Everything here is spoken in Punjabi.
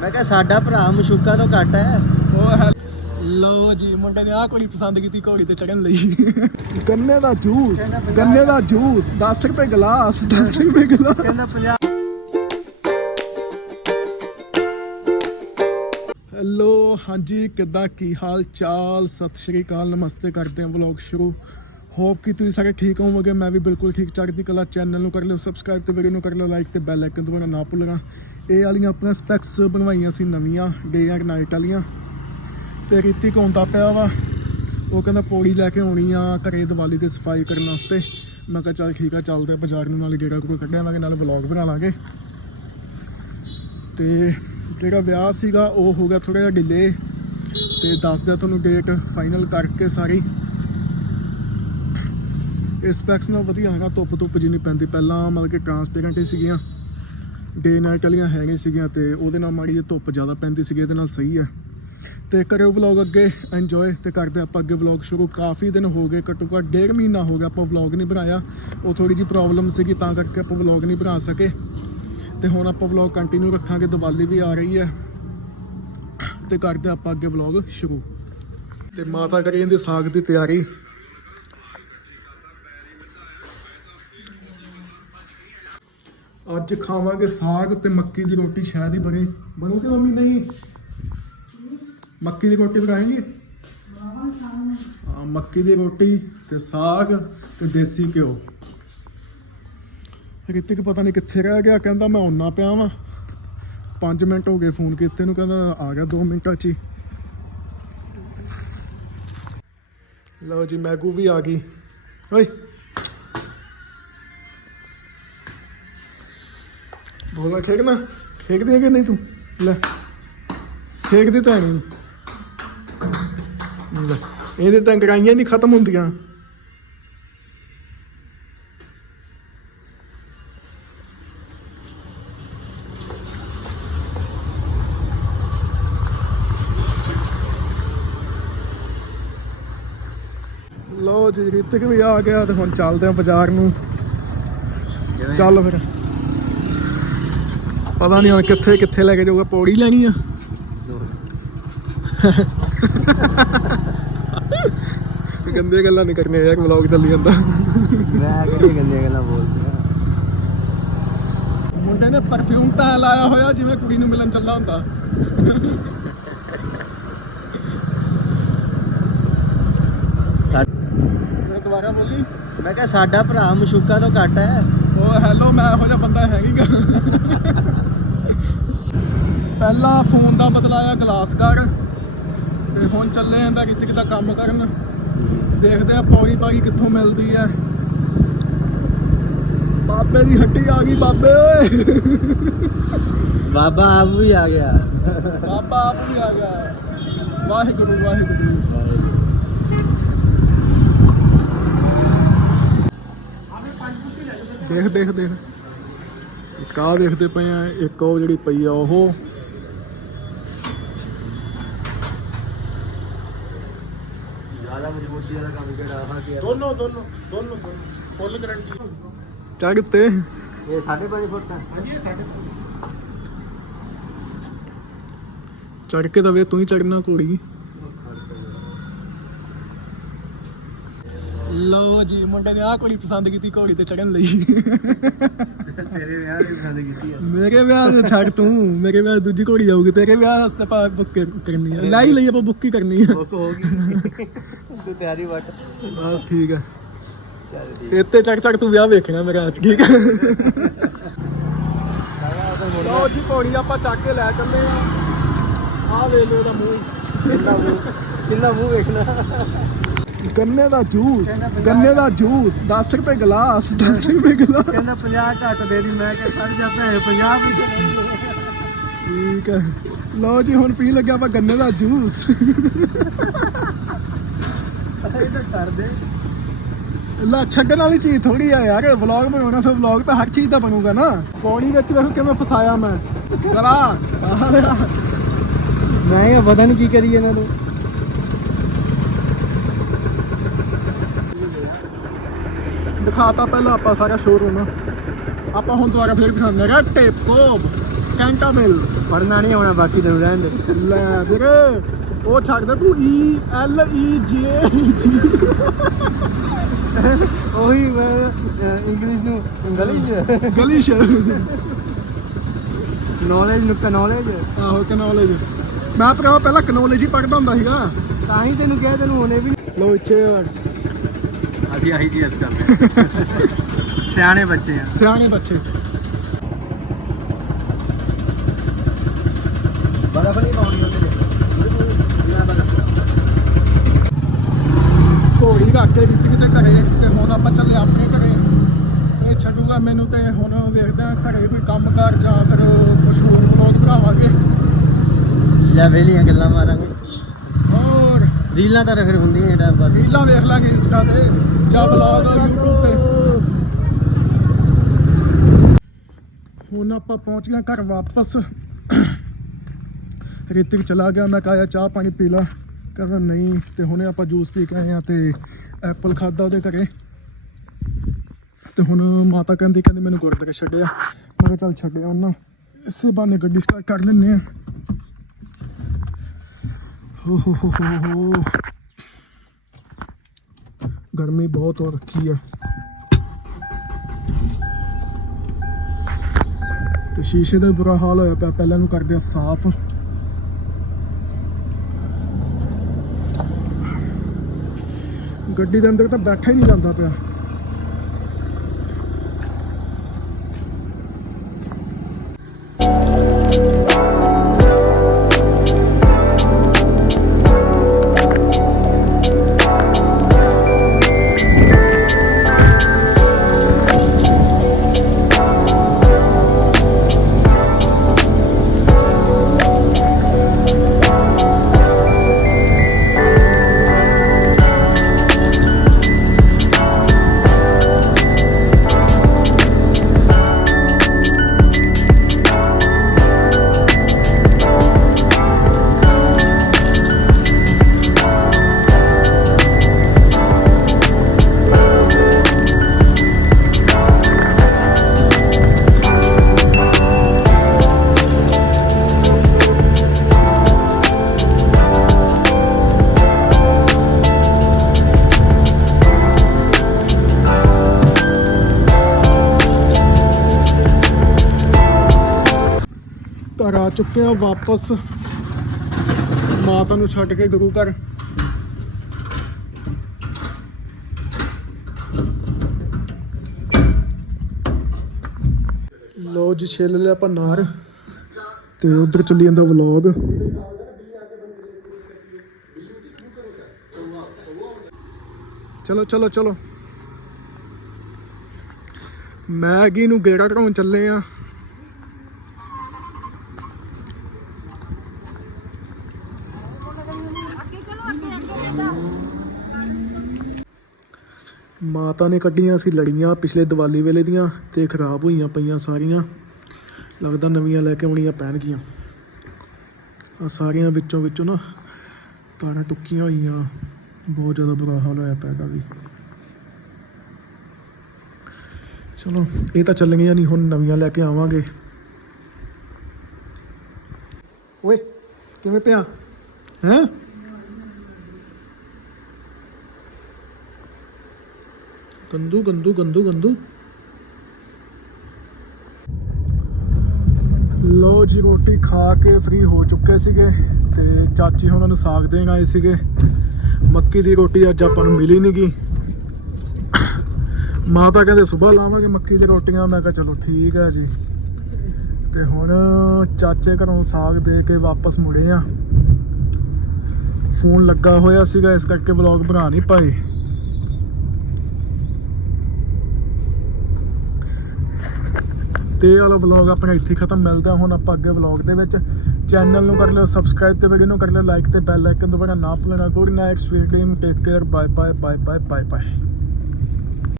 ਮੈਂ ਕਿਹਾ ਸਾਡਾ ਭਰਾ ਮਸ਼ੂਕਾ ਤੋਂ ਘੱਟ ਹੈ। ਉਹ ਹੈ। ਲਓ ਜੀ ਮੁੰਡੇ ਨੇ ਆ ਕੋਈ ਪਸੰਦ ਕੀਤੀ ਘੋੜੀ ਤੇ ਚੜਨ ਲਈ। ਗੰਨੇ ਦਾ ਜੂਸ ਗੰਨੇ ਦਾ ਜੂਸ 10 ਰੁਪਏ ਗਲਾਸ 10 ਰੁਪਏ ਗਲਾਸ। ਕਹਿੰਦਾ 50 ਹੈਲੋ ਹਾਂਜੀ ਕਿੱਦਾਂ ਕੀ ਹਾਲ ਚਾਲ? ਸਤਿ ਸ਼੍ਰੀ ਅਕਾਲ ਨਮਸਤੇ ਕਰਦੇ ਹਾਂ ਵਲੌਗ ਸ਼ੁਰੂ। ਹੋਪ ਕਿ ਤੁਸੀਂ ਸਾਰੇ ਠੀਕ ਹੋਵੋਗੇ ਮੈਂ ਵੀ ਬਿਲਕੁਲ ਠੀਕ ਚੜ੍ਹਦੀ ਕਲਾ ਚੈਨਲ ਨੂੰ ਕਰ ਲਿਓ ਸਬਸਕ੍ਰਾਈਬ ਤੇ ਵੀਡੀਓ ਨੂੰ ਕਰ ਲਿਓ ਲਾਈਕ ਤੇ ਬੈਲ ਆਈਕਨ ਦਬਾਉਣਾ ਨਾ ਭੁੱਲਣਾ। ਇਹ ਵਾਲੀਆਂ ਆਪਣੀਆਂ ਸਪੈਕਸ ਬਣਵਾਈਆਂ ਸੀ ਨਵੀਆਂ ਡੇ ਐਂਡ ਨਾਈਟ ਵਾਲੀਆਂ। ਤੇ ਰੀਤੀ ਆਉਂਦਾ ਪਿਆ ਵਾ। ਉਹ ਕਹਿੰਦਾ ਪੌੜੀ ਲੈ ਕੇ ਆਉਣੀ ਆ, ਘਰੇ ਦੀਵਾਲੀ ਦੀ ਸਫ਼ਾਈ ਕਰਨ ਵਾਸਤੇ। ਮੈਂ ਕਿਹਾ ਚੱਲ ਠੀਕ ਆ, ਚੱਲਦੇ ਬਾਜ਼ਾਰ ਨੂੰ, ਨਾਲੇ ਜਿਹੜਾ ਕੋਈ ਕੱਢਿਆਵਾਂਗੇ, ਨਾਲ ਵਲੌਗ ਬਣਾ ਲਾਂਗੇ। ਤੇ ਜਿਹੜਾ ਵਿਆਹ ਸੀਗਾ, ਉਹ ਹੋ ਗਿਆ ਥੋੜਾ ਜਿਹਾ ਡਿਲੇ ਤੇ ਦੱਸ ਤੁਹਾਨੂੰ ਡੇਟ ਫਾਈਨਲ ਕਰਕੇ ਸਾਰੀ। ਇਹ ਸਪੈਕਸ ਨਾਲ ਵਧੀਆ ਹੈਗਾ ਧੁੱਪ ਧੁੱਪ ਜਿੰਨੀ ਪੈਂਦੀ, ਪਹਿਲਾਂ ਮਤਲਬ ਕਿ ਟਰਾਂਸਪੇਰੈਂਟ ਹੀ ਸੀਗੀਆਂ। ਡੇ ਨਾਈਟ ਵਾਲੀਆਂ ਹੈਗੀਆਂ ਸੀਗੀਆਂ ਤੇ ਉਹਦੇ ਨਾਲ ਮਾੜੀ ਜਿਹੀ ਧੁੱਪ ਜ਼ਿਆਦਾ ਪੈਂਦੀ ਸੀਗੀ, ਇਹਦੇ ਨਾਲ ਸਹੀ ਹੈ। ਤੇ ਕਰਿਓ ਵਲੌਗ ਅੱਗੇ ਐਂਜੋਏ ਤੇ ਕਰਦੇ ਆਪਾਂ ਅੱਗੇ ਵਲੌਗ ਸ਼ੁਰੂ। ਕਾਫੀ ਦਿਨ ਹੋ ਗਏ, ਘੱਟੋ ਘੱਟ ਡੇਢ ਮਹੀਨਾ ਹੋ ਗਿਆ ਆਪਾਂ ਵਲੌਗ ਨਹੀਂ ਬਣਾਇਆ। ਉਹ ਥੋੜੀ ਜਿਹੀ ਪ੍ਰੋਬਲਮ ਸੀਗੀ, ਤਾਂ ਕਰਕੇ ਆਪਾਂ ਵਲੌਗ ਨਹੀਂ ਬਣਾ ਸਕੇ। ਤੇ ਹੁਣ ਆਪਾਂ ਵਲੌਗ ਕੰਟੀਨਿਊ ਰੱਖਾਂਗੇ, ਦੀਵਾਲੀ ਵੀ ਆ ਰਹੀ ਹੈ। ਤੇ ਕਰਦੇ ਆਪਾਂ ਅੱਗੇ ਵਲੌਗ ਸ਼ੁਰੂ। ਤੇ ਮਾਤਾ ਕਰੀ ਜਾਂਦੀ ਸਾਗ ਦੀ ਤਿਆਰੀ। ਅੱਜ ਖਾਵਾਂਗੇ ਸਾਗ ਤੇ ਮੱਕੀ ਦੀ ਰੋਟੀ ਸ਼ਾਇਦ ਹੀ ਬਣੇ। ਬਣੂਗੀ ਮੰਮੀ ਨਹੀਂ? ਮੱਕੀ ਦੀ ਰੋਟੀ ਬਣਾਏਗੀ? ਹਾਂ, ਮੱਕੀ ਦੀ ਰੋਟੀ ਤੇ ਸਾਗ ਤੇ ਦੇਸੀ ਘਿਓ। ਰਿਤਿਕ ਪਤਾ ਨਹੀਂ ਕਿੱਥੇ ਰਹਿ ਗਿਆ, ਕਹਿੰਦਾ ਮੈਂ ਆਉਣਾ ਪਿਆ ਵਾਂ। 5 ਮਿੰਟ ਹੋ ਗਏ ਫੋਨ ਕੀਤੇ ਨੂੰ, ਕਹਿੰਦਾ ਆ ਗਿਆ 2 ਮਿੰਟਾਂ 'ਚ ਹੀ। ਲਓ ਜੀ, ਮੈਗੂ ਵੀ ਆ ਗਈ। ਓਏ ਬੋਲਣਾ ਖੇਡਣਾ। ਖੇਡਦੀ ਹੈ ਕਿ ਨਹੀਂ ਤੂੰ? ਲੈ। ਖੇਡਦੀ ਤਾਂ ਨਹੀਂ। ਲੈ। ਇਹਦੇ ਤਾਂ ਗਰਾਈਆਂ ਨਹੀਂ ਖਤਮ ਹੁੰਦੀਆਂ। ਲੋ ਜੀ ਰਿਤਿਕ ਵੀ ਆ ਗਿਆ ਤੇ ਹੁਣ ਚੱਲਦੇ ਆ ਬਾਜ਼ਾਰ ਨੂੰ। ਚੱਲ ਫਿਰ। ਪਤਾ ਨਹੀਂ ਹੁਣ ਕਿੱਥੇ ਕਿੱਥੇ ਲੈ ਕੇ ਜਾਊਗਾ ਪੌੜੀ ਲੈਣੀ ਆ। ਗੰਦੇ ਗੱਲਾਂ ਨਹੀਂ ਕਰਨੀਆਂ ਯਾਰ ਵਲੌਗ ਚੱਲੀ ਜਾਂਦਾ। ਮੈਂ ਕਿਹੜੀ ਗੰਦੀਆਂ ਗੱਲਾਂ ਬੋਲਦਾ ਮੁੰਡੇ ਨੇ ਪਰਫਿਊਮ ਤਾਂ ਲਾਇਆ ਹੋਇਆ ਜਿਵੇਂ ਕੁੜੀ ਨੂੰ ਮਿਲਣ ਚੱਲਾ ਹੁੰਦਾ। ਮੈਂ ਦੁਬਾਰਾ ਬੋਲੀ। ਮੈਂ ਕਿਹਾ ਸਾਡਾ ਭਰਾ ਮਸ਼ੂਕਾ ਤੋਂ ਘੱਟ ਹੈ। ਉਹ ਹੈਲੋ ਮੈਂ ਇਹੋ ਜਿਹਾ ਬੰਦਾ ਹੈ ਨਹੀਂਗਾ ਪਹਿਲਾ ਫੋਨ ਦਾ ਬਦਲਾਇਆ ਗਲਾਸ ਗਾਰਡ ਤੇ ਹੁਣ ਚੱਲੇ ਆਂ ਦਾ ਕਿਤੇ ਕਿਤਾ ਕੰਮ ਕਰਨ। ਦੇਖਦੇ ਆ ਪੌੜੀ ਪਾਈ ਕਿੱਥੋਂ ਮਿਲਦੀ ਹੈ ਬਾਬੇ ਦੀ ਹੱਟੀ ਆ ਗਈ ਬਾਬੇ ਓਏ। ਬਾਬਾ ਆਪ ਵੀ ਆ ਗਿਆ। ਬਾਬਾ ਆਪ ਵੀ ਆ ਗਿਆ। ਵਾਹਿਗੁਰੂ। ਵਾਹਿਗੁਰੂ। ਦੇਖ ਦੇਖ ਦੇਖ। ਇੱਕ ਆਹ ਦੇਖਦੇ ਪਏ ਆ ਇੱਕ ਉਹ ਜਿਹੜੀ ਪਈ ਆ ਉਹ। ਜ਼ਿਆਦਾ ਮਜ਼ਬੂਤੀ ਵਾਲਾ ਕੰਮ ਕਿਹੜਾ ਹਾਂ ਕੀ ਦੋਨੋਂ ਦੋਨੋਂ ਦੋਨੋਂ ਫੁੱਲ ਗਰੰਟੀ ਚੜ ਤੇ ਇਹ 5.5 ਫੁੱਟ ਹੈ ਹਾਂਜੀ ਇਹ ਸਾਡੇ ਚੜ ਕੇ ਤਾਂ ਵੇ ਤੂੰ ਹੀ ਚੜਨਾ ਕੁੜੀ ਲਓ ਜੀ ਮੁੰਡੇ ਨੇ ਆ ਕੋਈ ਪਸੰਦ ਕੀਤੀ ਘੋੜੀ ਤੇ ਚੜਨ ਲਈ। ਤੇਰੇ ਵਿਆਹ ਦੀ ਪਸੰਦ ਕੀਤੀ ਆ। ਮੇਰੇ ਵਿਆਹ ਦੇ ਛੱਡ ਤੂੰ ਮੇਰੇ ਵਿਆਹ ਦੂਜੀ ਘੋੜੀ ਆਊਗੀ ਤੇਰੇ ਵਿਆਹ ਵਾਸਤੇ ਪਾ ਬੁੱਕ ਕਰਨੀ ਹੈ ਲੈ ਹੀ ਲਈ ਆਪਾਂ ਬੁੱਕ ਹੀ ਕਰਨੀ ਹੈ ਬੁੱਕ ਹੋ ਗਈ। ਤੂੰ ਤਿਆਰੀ ਵੱਟ। ਬਸ ਠੀਕ ਠੀਕ। ਇੱਥੇ ਚੜ ਚੜ ਤੂੰ ਵਿਆਹ ਵੇਖਣਾ ਮੇਰੇ ਅੱਜ ਠੀਕ ਹੈ ਲਓ ਜੀ ਘੋੜੀ ਆਪਾਂ ਚੱਕ ਕੇ ਲੈ ਚੱਲੇ ਆ। ਆਹ ਵੇਖ ਲਓ ਉਹਦਾ ਮੂੰਹ। ਕਿੰਨਾ ਮੂੰਹ ਕਿੰਨਾ ਮੂੰਹ ਵੇਖਣਾ। ਗੰਨੇ ਦਾ ਜੂਸ ਗੰਨੇ ਦਾ ਜੂਸ 10 ਰੁਪਏ ਗਲਾਸ 10 ਰੁਪਏ ਗਲਾਸ। ਕਹਿੰਦਾ 50 ਘੱਟ ਦੇ ਦੀ ਮੈਂ ਕਿਹਾ ਸਰ ਜਾ ਭੈਣ 50 ਵੀ ਦੇ ਦੇ। ਠੀਕ ਹੈ। ਲਓ ਜੀ ਹੁਣ ਪੀ ਲੱਗਿਆ ਆਪਾਂ ਗੰਨੇ ਦਾ ਜੂਸ। ਇਹ ਤਾਂ ਕਰ ਦੇ ਲਾ ਛੱਡਣ ਵਾਲੀ ਚੀਜ਼ ਥੋੜੀ ਆ ਯਾਰ ਵਲੌਗ ਬਣਾਉਣਾ ਫਿਰ ਵਲੌਗ ਤਾਂ ਹਰ ਚੀਜ਼ ਦਾ ਬਣੂਗਾ ਨਾ। ਪੌੜੀ ਵਿੱਚ ਵੇਖੋ ਕਿਵੇਂ ਫਸਾਇਆ ਮੈਂ। ਗਲਾ ਇਹ ਪਤਾ ਨਹੀਂ ਕੀ ਕਰੀ ਇਹਨਾਂ ਨੂੰ। ਦਿਖਾਤਾ ਪਹਿਲਾਂ ਆਪਾਂ ਸਾਰਾ ਸ਼ੋਰੂਮ ਆਪਾਂ ਹੁਣ ਦੁਬਾਰਾ ਫੇਰ ਦਿਖਾਉਂਦੇ ਹਾਂ। ਟੇਪ ਕੋਬ ਕੈਂਟਾ ਮਿਲ ਪੜਨਾ ਨਹੀਂ ਆਉਣਾ ਬਾਕੀ ਤੈਨੂੰ ਰਹਿਣ ਦੇ। ਲੈ ਵੀਰੇ ਉਹ ਛੱਡਦਾ ਤੂੰ ਈ ਐਲ ਈ ਜੇ ਜੀ ਉਹੀ ਇੰਗਲਿਸ਼ ਨੂੰ ਇੰਗਲਿਸ਼ ਗਲੀ ਸ਼ ਨੌਲੇਜ ਨੂੰ ਕਨੌਲੇਜ ਆਹੋ ਕਨੌਲੇਜ ਮੈਂ ਭਰਾ ਪਹਿਲਾਂ ਕਨੌਲੇਜ ਹੀ ਪੜਦਾ ਹੁੰਦਾ ਸੀਗਾ। ਤਾਂ ਹੀ ਤੈਨੂੰ ਕਿਹਾ ਤੈਨੂੰ ਹੁਣੇ ਵੀ ਲੋ ਚੇਅਰਸ ਅਸੀਂ ਆਹੀ ਚੀਜ਼ ਕਰਦੇ ਸਿਆਣੇ ਬੱਚੇ ਆ। ਸਿਆਣੇ ਬੱਚੇ। ਬਰਫ ਨਹੀਂ ਪਾਉਣੀ ਉਹਦੇ ਘੋੜੀ ਰੱਖ ਕੇ ਦਿੱਤੀ ਕਿਤੇ ਘਰੇ ਤੇ ਹੁਣ ਆਪਾਂ ਚੱਲੇ ਆਪਣੇ ਘਰੇ। ਇਹ ਛੱਡੂਗਾ ਮੈਨੂੰ ਤੇ ਹੁਣ ਵੇਖਦੇ ਆ ਘਰੇ ਕੋਈ ਕੰਮ ਕਾਰ ਜਾਂ ਫਿਰ ਕੁਝ ਹੋਰ ਵਲੌਗ ਬਣਾਵਾਂਗੇ ਲੈ ਵੇਲੀਆਂ ਗੱਲਾਂ ਮਾਰਾਂਗੇ। ਹੋਰ। ਰੀਲਾਂ ਤਾਂ ਫਿਰ ਹੁੰਦੀਆਂ ਟਾਈਮ ਪਾਸ ਰੀਲਾਂ ਵੇਖ ਲਾਂਗੇ ਇੰਸਟਾ ਤੇ। ਜਾਂ ਵਲੌਗ YouTube ਤੇ। ਹੁਣ ਆਪਾਂ ਪਹੁੰਚ ਗਏ ਘਰ ਵਾਪਸ। ਰਿਤਿਕ ਚਲਾ ਗਿਆ, ਮੈਂ ਕਾਇਆ ਚਾਹ ਪਾਣੀ ਪੀ ਲਾ। ਕਹਿੰਦਾ ਨਹੀਂ, ਤੇ ਹੁਣੇ ਆਪਾਂ ਜੂਸ ਪੀ ਕੇ ਆਏ ਆ ਤੇ ਐਪਲ ਖਾਦਾ ਉਹਦੇ ਘਰੇ। ਤੇ ਹੁਣ ਮਾਤਾ ਕਹਿੰਦੀ ਕਹਿੰਦੀ ਮੈਨੂੰ ਗੁਰਦੁਆਰੇ ਛੱਡਿਆ। ਮੈਂ ਕਿਹਾ ਚੱਲ ਛੱਡਿਆ ਉਹਨਾਂ ਇਸੇ ਬਹਾਨੇ ਗੱਡੀ ਸਟਾਰਟ ਕਰ ਲੈਂਦੇ ਆ ਹੋ ਹੋ ਹੋ ਹੋ। ਗਰਮੀ ਬਹੁਤ ਹੋ ਰੱਖੀ ਆ। ਤੇ ਸ਼ੀਸ਼ੇ ਦਾ ਬੁਰਾ ਹਾਲ ਹੋਇਆ ਪਿਆ, ਪਹਿਲਾਂ ਨੂੰ ਕਰਦੇ ਆ ਸਾਫ਼। ਗੱਡੀ ਦੇ ਅੰਦਰ ਤਾਂ ਬੈਠਾ ਹੀ ਨਹੀਂ ਜਾਂਦਾ ਪਿਆ। ਚੁੱਕੇ ਆ ਵਾਪਸ। ਮਾਤਾ ਨੂੰ ਛੱਡ ਕੇ ਗੁਰੂ ਘਰ। ਲੋ ਜੀ, ਛਿੱਲ ਲਿਆ ਆਪਾਂ ਨਾਰ ਤੇ ਉਧਰ ਚੱਲੀ ਜਾਂਦਾ ਵਲੌਗ। ਚਲੋ ਚਲੋ ਚਲੋ। ਮੈਗੀ ਨੂੰ ਗੇੜਾ ਕਰਾਉਣ ਚੱਲੇ ਆ ਅੱਗੇ ਚਲੋ ਅੱਗੇ ਅੱਗੇ ਅੱਗੇ ਮਾਤਾ ਨੇ ਕੱਢੀਆਂ ਸੀ ਲੜੀਆਂ ਪਿਛਲੇ ਦੀਵਾਲੀ ਵੇਲੇ ਦੀਆਂ ਤੇ ਖਰਾਬ ਹੋਈਆਂ ਪਈਆਂ ਸਾਰੀਆਂ। ਲੱਗਦਾ ਨਵੀਆਂ ਲੈ ਕੇ ਆਉਣੀਆਂ ਪੈਣਗੀਆਂ। ਆ ਸਾਰੀਆਂ ਵਿੱਚੋਂ ਵਿੱਚੋਂ ਨਾ ਤਾਰਾਂ ਟੁੱਕੀਆਂ ਹੋਈਆਂ। ਬਹੁਤ ਜ਼ਿਆਦਾ ਬੁਰਾ ਹਾਲ ਹੋਇਆ ਪੈਦਾ ਵੀ। ਚਲੋ, ਇਹ ਤਾਂ ਚੱਲ ਨਹੀਂ, ਹੁਣ ਨਵੀਆਂ ਲੈ ਕੇ ਆਵਾਂਗੇ। ਓਏ, ਕਿਵੇਂ ਪਿਆ? ਹੈਂ? ਗੰਦੂ ਗੰਦੂ ਗੰਦੂ ਗੰਦੂ। ਲੋ ਜੀ, ਰੋਟੀ ਖਾ ਕੇ ਫ੍ਰੀ ਹੋ ਚੁੱਕੇ ਸੀਗੇ ਤੇ ਚਾਚੀ ਉਹਨਾਂ ਨੂੰ ਸਾਗ ਦੇਣ ਆਏ ਸੀਗੇ। ਮੱਕੀ ਦੀ ਰੋਟੀ ਅੱਜ ਆਪਾਂ ਨੂੰ ਮਿਲੀ ਨਹੀਂ ਗੀ ਤਾਂ ਕਹਿੰਦੇ ਸਵੇਰ ਲਾਵਾਂਗੇ ਮੱਕੀ ਦੀਆਂ ਰੋਟੀਆਂ। ਮੈਂ ਕਿਹਾ ਚਲੋ ਠੀਕ ਹੈ ਜੀ। ਤੇ ਹੁਣ ਚਾਚੇ ਘਰੋਂ ਸਾਗ ਦੇ ਕੇ ਵਾਪਸ ਮੁੜੇ ਆ। ਫੋਨ ਲੱਗਾ ਹੋਇਆ ਸੀਗਾ, ਇਸ ਕਰਕੇ ਵਲੌਗ ਬਣਾ ਨਹੀਂ ਪਾਏ। ਤੇ ਇਹ ਵਾਲਾ ਵਲੌਗ ਆਪਣਾ ਇੱਥੇ ਖਤਮ, ਮਿਲਦਾ ਹੁਣ ਆਪਾਂ ਅੱਗੇ ਵਲੌਗ ਦੇ ਵਿੱਚ। ਚੈਨਲ ਨੂੰ ਕਰ ਲਿਓ ਸਬਸਕ੍ਰਾਈਬ ਤੇ ਵੀਡੀਓ ਨੂੰ ਕਰ ਲਿਓ ਲਾਈਕ ਤੇ ਬੈਲ ਆਈਕਨ ਦਬਾਉਣਾ ਨਾ ਭੁੱਲਣਾ। Good night sweet dream take care bye bye bye bye bye bye